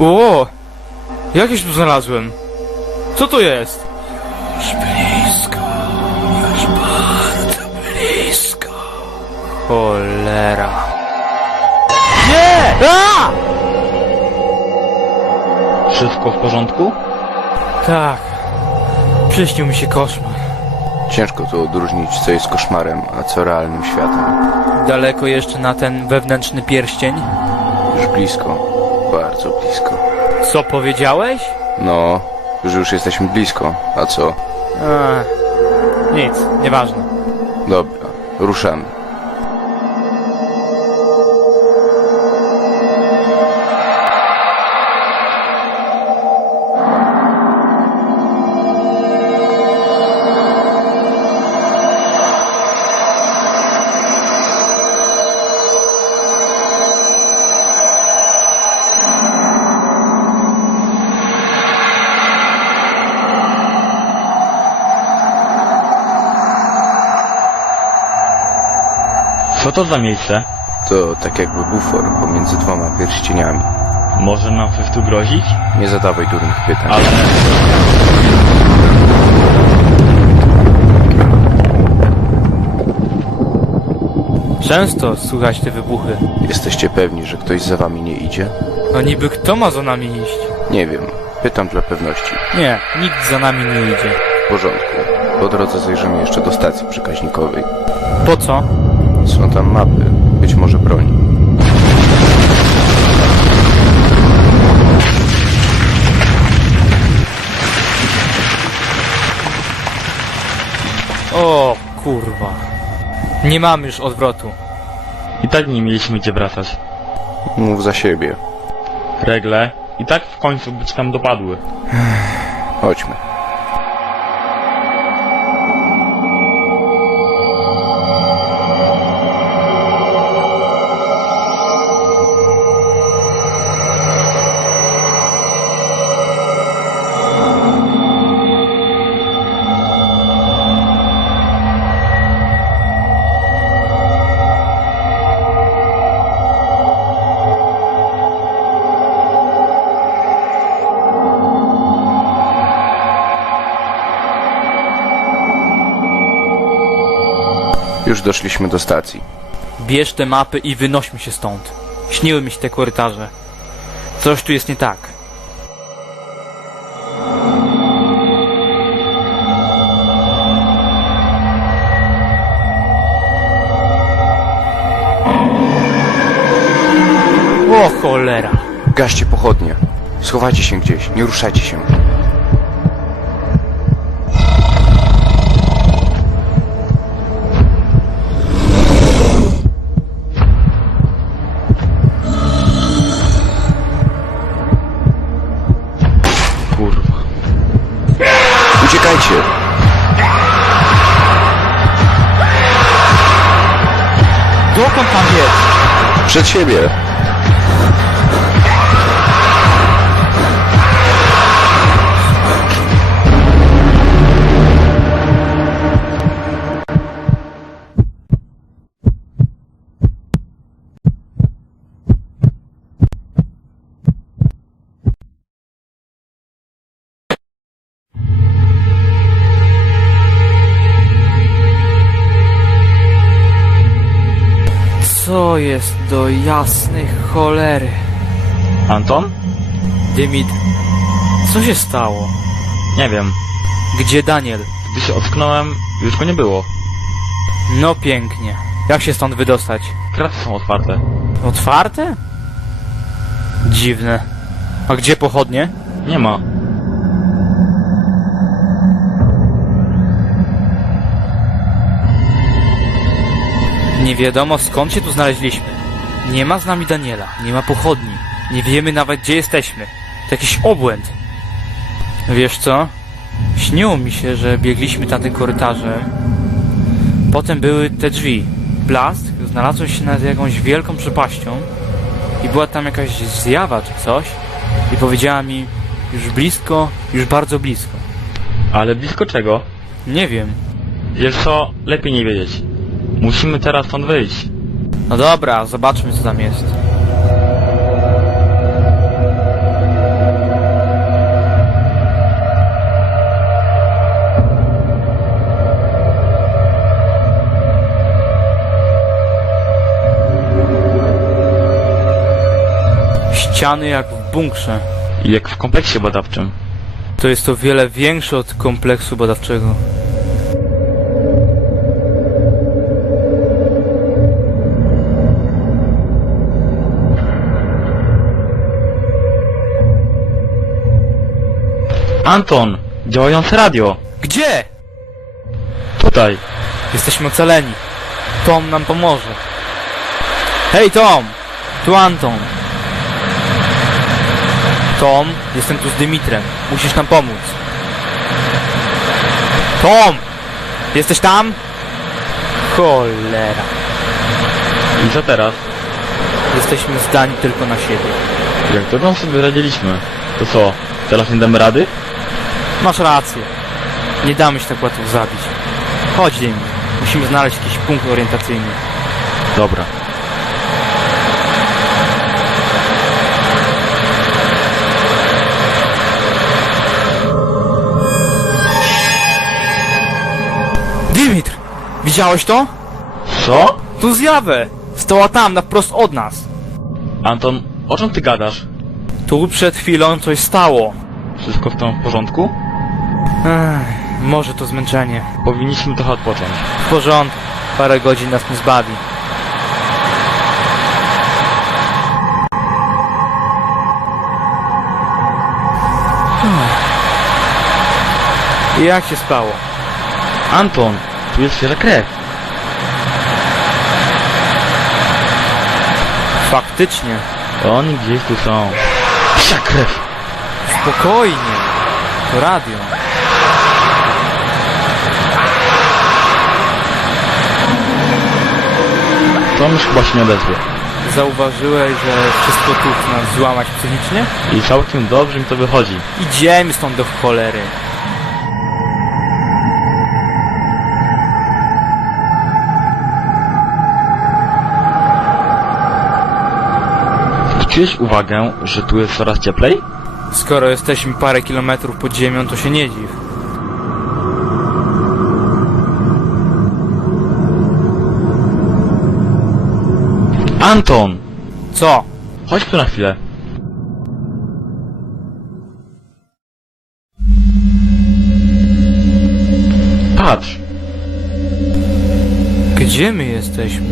O! Jakieś tu znalazłem? Co to jest? Już blisko, już bardzo blisko. Cholera. Nie! A! Wszystko w porządku? Tak. Przyśnił mi się koszmar. Ciężko to odróżnić, co jest koszmarem, a co realnym światem. Daleko jeszcze na ten wewnętrzny pierścień? Już blisko, bardzo blisko. Co powiedziałeś? No, że już jesteśmy blisko, a co? A, nic, nieważne. Dobra, ruszamy. Co to za miejsce? To tak jakby bufor pomiędzy dwoma pierścieniami. Może nam coś tu grozić? Nie zadawaj durnych pytań. Ale... Często słychać te wybuchy. Jesteście pewni, że ktoś za wami nie idzie? No niby kto ma za nami iść? Nie wiem. Pytam dla pewności. Nie, nikt za nami nie idzie. W porządku. Po drodze zajrzymy jeszcze do stacji przekaźnikowej. Po co? Są tam mapy, być może broń. O, kurwa. Nie mamy już odwrotu. I tak nie mieliśmy gdzie wracać. Mów za siebie. Regle i tak w końcu być tam dopadły. Chodźmy. Już doszliśmy do stacji. Bierz te mapy i wynośmy się stąd. Śniły mi się te korytarze. Coś tu jest nie tak. O cholera! Gaście pochodnie. Schowajcie się gdzieś, nie ruszajcie się. Dokąd tam jest? Przed siebie! Co jest do jasnej cholery? Anton? Dymit, co się stało? Nie wiem. Gdzie Daniel? Gdy się ocknąłem, już go nie było. No pięknie. Jak się stąd wydostać? Kraty są otwarte. Otwarte? Dziwne. A gdzie pochodnie? Nie ma. Nie wiadomo skąd się tu znaleźliśmy. Nie ma z nami Daniela, nie ma pochodni. Nie wiemy nawet gdzie jesteśmy. To jakiś obłęd. Wiesz co? Śniło mi się, że biegliśmy tamtym korytarzem. Potem były te drzwi. Blask znalazłem się nad jakąś wielką przepaścią i była tam jakaś zjawa czy coś i powiedziała mi już blisko, już bardzo blisko. Ale blisko czego? Nie wiem. Wiesz co? Lepiej nie wiedzieć. Musimy teraz stąd wyjść. No dobra, zobaczmy co tam jest. Ściany jak w bunkrze. Jak w kompleksie badawczym. To jest to wiele większe od kompleksu badawczego. Anton! Działające radio! Gdzie? Tutaj! Jesteśmy ocaleni. Tom nam pomoże. Hej Tom! Tu Anton. Tom, jestem tu z Dymitrem. Musisz nam pomóc. Tom! Jesteś tam? Cholera. I co teraz? Jesteśmy zdani tylko na siebie. Jak dobrą sobie radziliśmy. To co? Teraz nie damy rady? Masz rację. Nie damy się tak łatwo zabić. Chodź, Dymi. Musimy znaleźć jakiś punkt orientacyjny. Dobra. Dymitr! Widziałeś to? Co? Tu zjawę! Stała tam, na wprost od nas. Anton, o czym ty gadasz? Tu przed chwilą coś stało. Wszystko w tym w porządku? Ech, może to zmęczenie. Powinniśmy trochę odpocząć. W porządku. Parę godzin nas nie zbawi. Hmm. Jak się spało? Anton, tu jest świeża krew. Faktycznie. Oni gdzieś tu są. Psia krew! Spokojnie. To radio. To już chyba się nie odezwie. Zauważyłeś, że wszystko tu chce nas złamać psychicznie? I całkiem dobrze mi to wychodzi. Idziemy stąd do cholery. Zwróciłeś uwagę, że tu jest coraz cieplej? Skoro jesteśmy parę kilometrów pod ziemią, to się nie dziw. Anton! Co? Chodź tu na chwilę. Patrz! Gdzie my jesteśmy?